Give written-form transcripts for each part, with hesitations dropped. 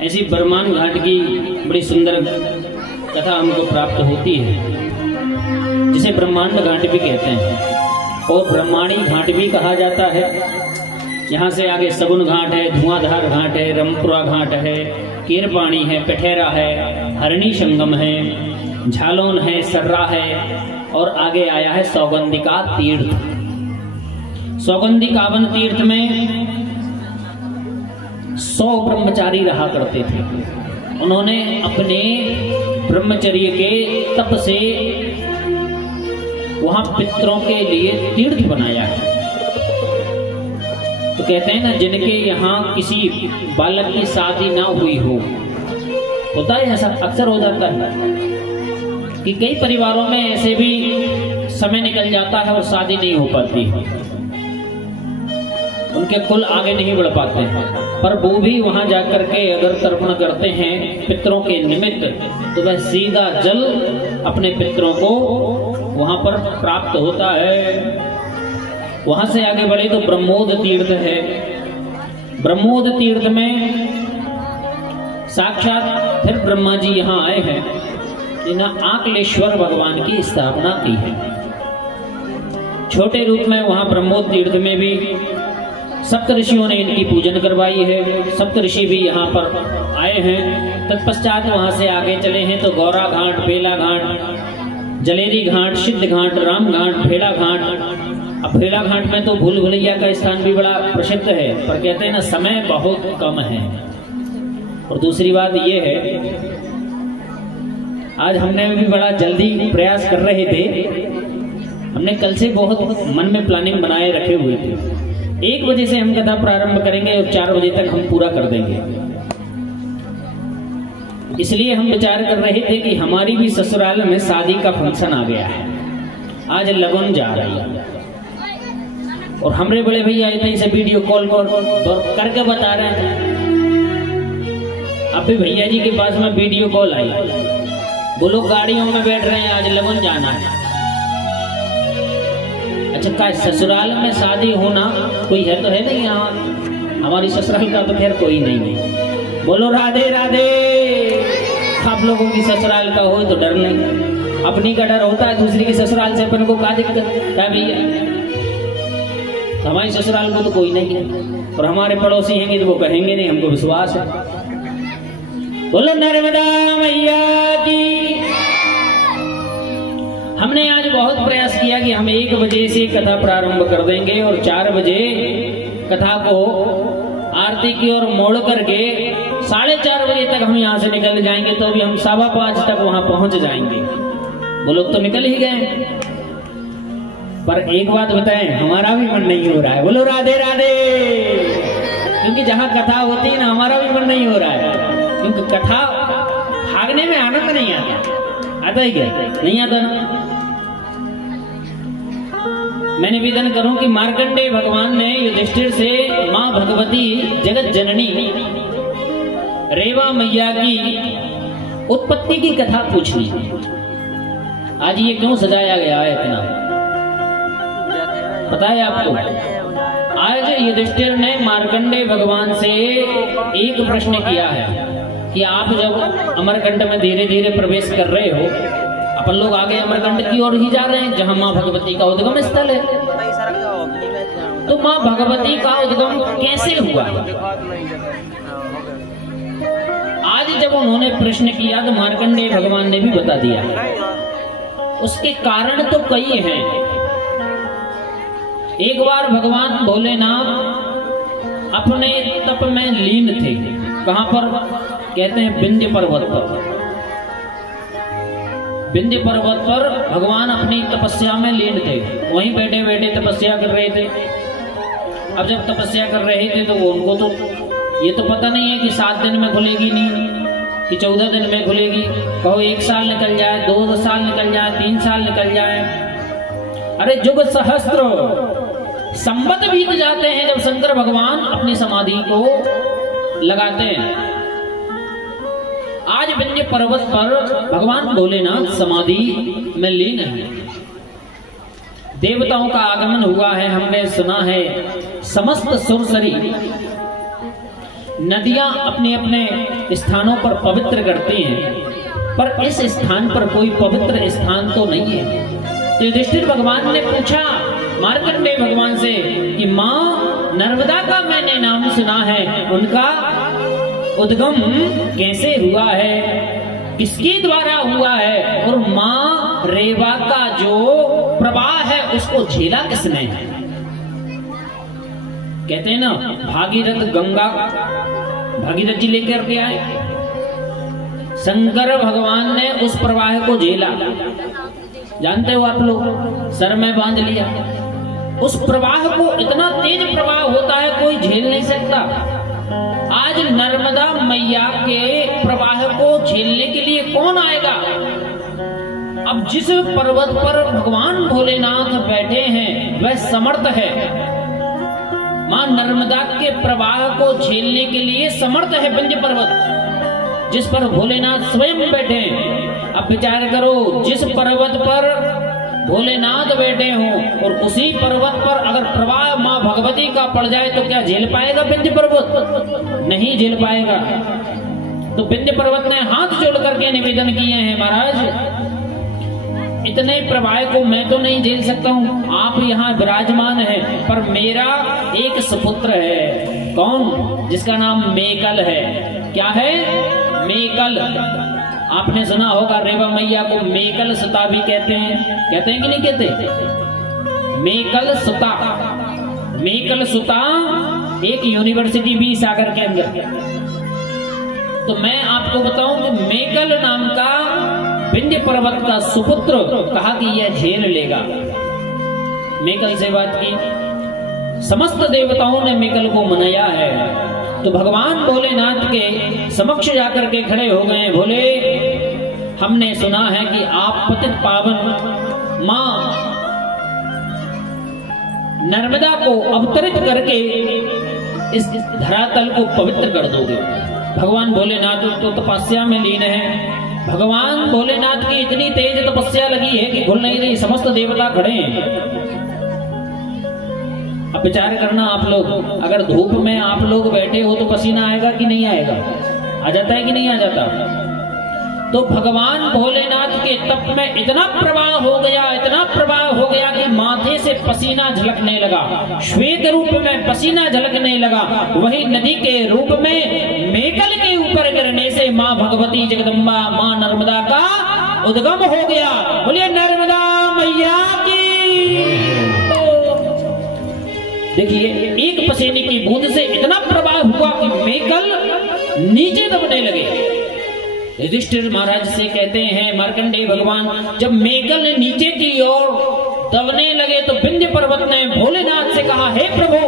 ऐसी बरमान घाट की बड़ी सुंदर कथा हमको प्राप्त होती है, जिसे ब्रह्मांड घाट भी कहते हैं और ब्रह्माणी घाट भी कहा जाता है। यहाँ से आगे सगुन घाट है, धुआंधार घाट है, रमपुरा घाट है, केरपाणी है, पेठेरा है, हरणी संगम है, झालोन है, सर्रा है और आगे आया है सौगंधिका तीर्थ। सौगंधिकावन तीर्थ में 100 ब्रह्मचारी रहा करते थे। उन्होंने अपने ब्रह्मचर्य के तप से वहां पितरों के लिए तीर्थ बनाया है। तो कहते हैं ना, जिनके यहाँ किसी बालक की शादी ना हुई हो, होता है ऐसा, अक्सर हो जाता है कि कई परिवारों में ऐसे भी समय निकल जाता है और शादी नहीं हो पाती है, उनके कुल आगे नहीं बढ़ पाते हैं, पर वो भी वहां जाकर के अगर तर्पण करते हैं पितरों के निमित्त, तो वह सीधा जल अपने पितरों को वहां पर प्राप्त होता है। वहां से आगे बढ़े तो ब्रह्मोद तीर्थ है। ब्रह्मोद तीर्थ में साक्षात फिर ब्रह्मा जी यहाँ आए हैं, जिन्हें आकलेश्वर भगवान की स्थापना की है। छोटे रूप में वहां ब्रह्मोद तीर्थ में भी सप्त ऋषियों ने इनकी पूजन करवाई है। सप्त ऋषि भी यहाँ पर आए हैं। तत्पश्चात वहां से आगे चले हैं तो गौरा घाट, बेला घाट, जलेरी घाट, सिद्ध घाट, राम घाट, भेड़ा घाट। अब भेड़ा घाट में तो भूल भुलैया का स्थान भी बड़ा प्रसिद्ध है, पर कहते हैं ना, समय बहुत कम है। और दूसरी बात ये है, आज हमने भी बड़ा जल्दी प्रयास कर रहे थे। हमने कल से बहुत मन में प्लानिंग बनाए रखे हुए थे। 1 बजे से हम कथा प्रारंभ करेंगे और 4 बजे तक हम पूरा कर देंगे। इसलिए हम विचार कर रहे थे कि हमारी भी ससुराल में शादी का फंक्शन आ गया है, आज लगन जा रही है। और हमरे बड़े भैया इतने से वीडियो कॉल करके बता रहे हैं। अभी भैया जी के पास में वीडियो कॉल आई, वो लोग गाड़ियों में बैठ रहे हैं, आज लगन जाना है। अच्छा, का ससुराल में शादी होना कोई है तो है नहीं यहाँ? हमारी ससुराल का तो खैर कोई नहीं। बोलो राधे राधे। आप लोगों की ससुराल का हो तो डर नहीं, अपनी का डर होता है, दूसरी की ससुराल से अपन को क्या दिक्कत क्या भैया? हमारी ससुराल को तो कोई नहीं है, और हमारे पड़ोसी हैं तो वो कहेंगे नहीं, हमको विश्वास है। बोलो नर्मदा मैया की। हमने आज बहुत प्रयास किया कि हम 1 बजे से कथा प्रारंभ कर देंगे और 4 बजे कथा को आरती की ओर मोड़ करके 4:30 बजे तक हम यहाँ से निकल जाएंगे, तो भी हम 5:15 तक वहां पहुंच जाएंगे। वो लोग तो निकल ही गए। पर एक बात बताएं, हमारा भी मन नहीं हो रहा है। बोलो राधे राधे। क्योंकि जहां कथा होती है ना, हमारा भी मन नहीं हो रहा है, क्योंकि कथा भागने में आनंद नहीं आता। आता ही क्या? नहीं आता ना। मैं निवेदन करूं कि मार्कंडेय भगवान ने युधिष्ठिर से मां भगवती जगत जननी रेवा मैया की उत्पत्ति की कथा पूछनी। आज ये क्यों सजाया गया है इतना, पता है आपको? आज युधिष्ठिर ने मार्कंडेय भगवान से एक प्रश्न किया है कि आप जब अमरकंट में धीरे धीरे प्रवेश कर रहे हो, अपन लोग आगे अमरकंट की ओर ही जा रहे हैं, जहां मां भगवती का उद्गम स्थल है, तो मां भगवती का उद्गम कैसे हुआ? आज जब उन्होंने प्रश्न किया तो मार्कंडेय भगवान ने भी बता दिया। उसके कारण तो कई हैं। एक बार भगवान भोलेनाथ अपने तप में लीन थे। कहां पर? कहते हैं विंध्य पर्वत पर। विंध्य पर्वत पर भगवान अपनी तपस्या में लीन थे, वहीं बैठे बैठे तपस्या कर रहे थे। अब जब तपस्या कर रहे थे तो उनको तो ये तो पता नहीं है कि 7 दिन में खुलेगी नींद, कि 14 दिन में खुलेगी। कहो 1 साल निकल जाए, 2 साल निकल जाए, 3 साल निकल जाए, अरे युग सहस्त्र संवत बीत जाते हैं जब शंकर भगवान अपनी समाधि को लगाते हैं। आज विंध्य पर्वत पर भगवान भोलेनाथ समाधि में लीन है। देवताओं का आगमन हुआ है, हमने सुना है। समस्त सुरसरी नदियां अपने अपने स्थानों पर पवित्र करती हैं, पर इस स्थान पर कोई पवित्र स्थान तो नहीं है। तो युधिष्ठिर भगवान ने पूछा मार्कंडेय भगवान से कि माँ नर्मदा का मैंने नाम सुना है, उनका उद्गम कैसे हुआ है, किसके द्वारा हुआ है, और माँ रेवा का जो प्रवाह है उसको झेला किसने? कहते हैं ना भागीरथ गंगा, भागीरथ जी लेकर के आए, शंकर भगवान ने उस प्रवाह को झेला। जानते हो आप लोग, सर में बांध लिया। उस प्रवाह को, इतना तेज प्रवाह होता है कोई झेल नहीं सकता। आज नर्मदा मैया के प्रवाह को झेलने के लिए कौन आएगा? अब जिस पर्वत पर भगवान भोलेनाथ बैठे हैं वह समर्थ है, मां नर्मदा के प्रवाह को झेलने के लिए समर्थ है विंध्य पर्वत, जिस पर भोलेनाथ स्वयं बैठे। अब विचार करो, जिस पर्वत पर भोलेनाथ बैठे हों और उसी पर्वत पर अगर प्रवाह मां भगवती का पड़ जाए तो क्या झेल पाएगा विंध्य पर्वत? नहीं झेल पाएगा। तो विंध्य पर्वत ने हाथ जोड़ करके निवेदन किए हैं, महाराज इतने प्रवाह को मैं तो नहीं झेल सकता हूँ, आप यहाँ विराजमान हैं, पर मेरा एक सुपुत्र है। कौन? जिसका नाम मेकल है। क्या है? मेकल। आपने सुना होगा रेवा मैया को मेकल सुता भी कहते हैं। कहते हैं कि नहीं कहते? मेकल सुता। मेकल सुता एक यूनिवर्सिटी भी सागर के अंदर। तो मैं आपको बताऊं कि मेकल नाम का विंध्य पर्वत का सुपुत्र कहा कि यह झेल लेगा। मेकल से बात की, समस्त देवताओं ने मेकल को मनाया है। तो भगवान भोलेनाथ के समक्ष जाकर के खड़े हो गए। भोले, हमने सुना है कि आप पतित पावन मां नर्मदा को अवतरित करके इस धरातल को पवित्र कर दोगे। भगवान भोलेनाथ तो तपस्या में लीन है। भगवान भोलेनाथ की इतनी तेज तपस्या लगी है कि भूल नहीं रही, समस्त देवता खड़े हैं। अब विचार करना आप लोग, अगर धूप में आप लोग बैठे हो तो पसीना आएगा कि नहीं आएगा? आ जाता है कि नहीं आ जाता? तो भगवान भोलेनाथ के तप में इतना प्रवाह हो गया, इतना प्रवाह हो गया कि माथे से पसीना झलकने लगा, श्वेत रूप में पसीना झलकने लगा। वही नदी के रूप में मेकल के ऊपर गिरने से मां भगवती जगदम्बा मां नर्मदा का उद्गम हो गया। बोलिए नर्मदा मैया की। देखिए, एक पसीने की बूंद से इतना प्रवाह हुआ कि मेकल नीचे दबने लगे। युधिष्ठिर महाराज से कहते हैं मार्कंडेय भगवान, जब मेकल नीचे की ओर दबने लगे तो विंध्य पर्वत ने भोलेनाथ से कहा, हे प्रभु,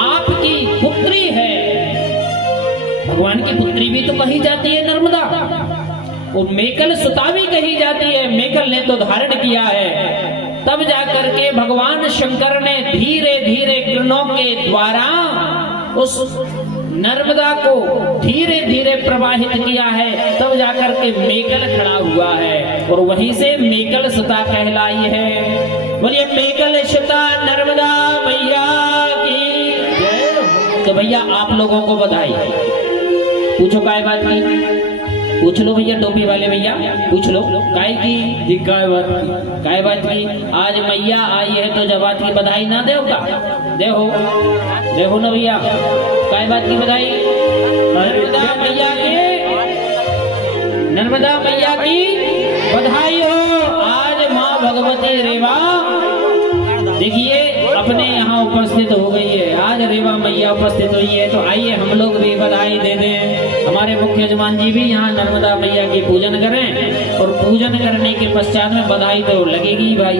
आपकी पुत्री है। भगवान की पुत्री भी तो कही जाती है नर्मदा, और मेकल सुता भी कही जाती है। मेकल ने तो धारण किया है। तब जाकर के भगवान शंकर ने धीरे धीरे किरणों के द्वारा उस नर्मदा को धीरे धीरे प्रवाहित किया है। तब जाकर के मेकल खड़ा हुआ है, और वहीं से मेकल सुता कहलाई है। बोलिए मेकल सुता नर्मदा मैया की। तो भैया आप लोगों को बधाई। पूछो काय बात की? पूछ लो भैया, टोपी वाले भैया पूछ लो, काय की? काय बात की? आज मैया आई है तो जब बात की बधाई ना दे का? देखो ना भैया, काय बात की बधाई? नर्मदा मैया की बधाई हो। आज माँ भगवती रेवा देखिए अपने यहाँ उपस्थित हो गई है। आज रेवा मैया उपस्थित हुई है, तो आइए हम लोग भी बधाई दे दें। हमारे मुख्य यजमान जी भी यहाँ नर्मदा मैया की पूजन करें, और पूजन करने के पश्चात में बधाई तो लगेगी भाई,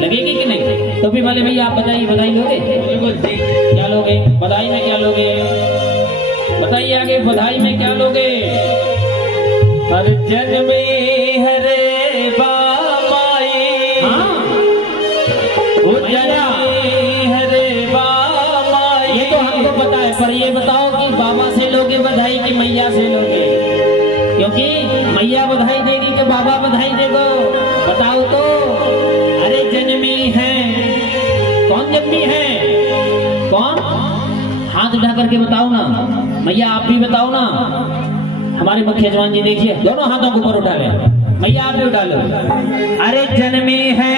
लगेगी कि नहीं? तो भी वाले भैया आप बधाई लोगे? क्या लोगे बधाई में? क्या लोगे बताइए आगे, बधाई में क्या लोगे? हर जन्म में हरे बाबाई, हाँ हरे बाबा, ये तो हमको पता है, पर ये बताओ कि बाबा से लोगे बधाई कि मैया से लोगे? क्योंकि मैया बधाई देगी कि बाबा बधाई देगो? बताओ तो। अरे जन्मी है, कौन जन्मी है? कौन? हाथ उठा करके बताओ ना। मैया आप भी बताओ ना। हमारे मुख्य जवान जी देखिए, दोनों हाथों को ऊपर उठा ले। मैया आप भी उठा लो। अरे जन्मे है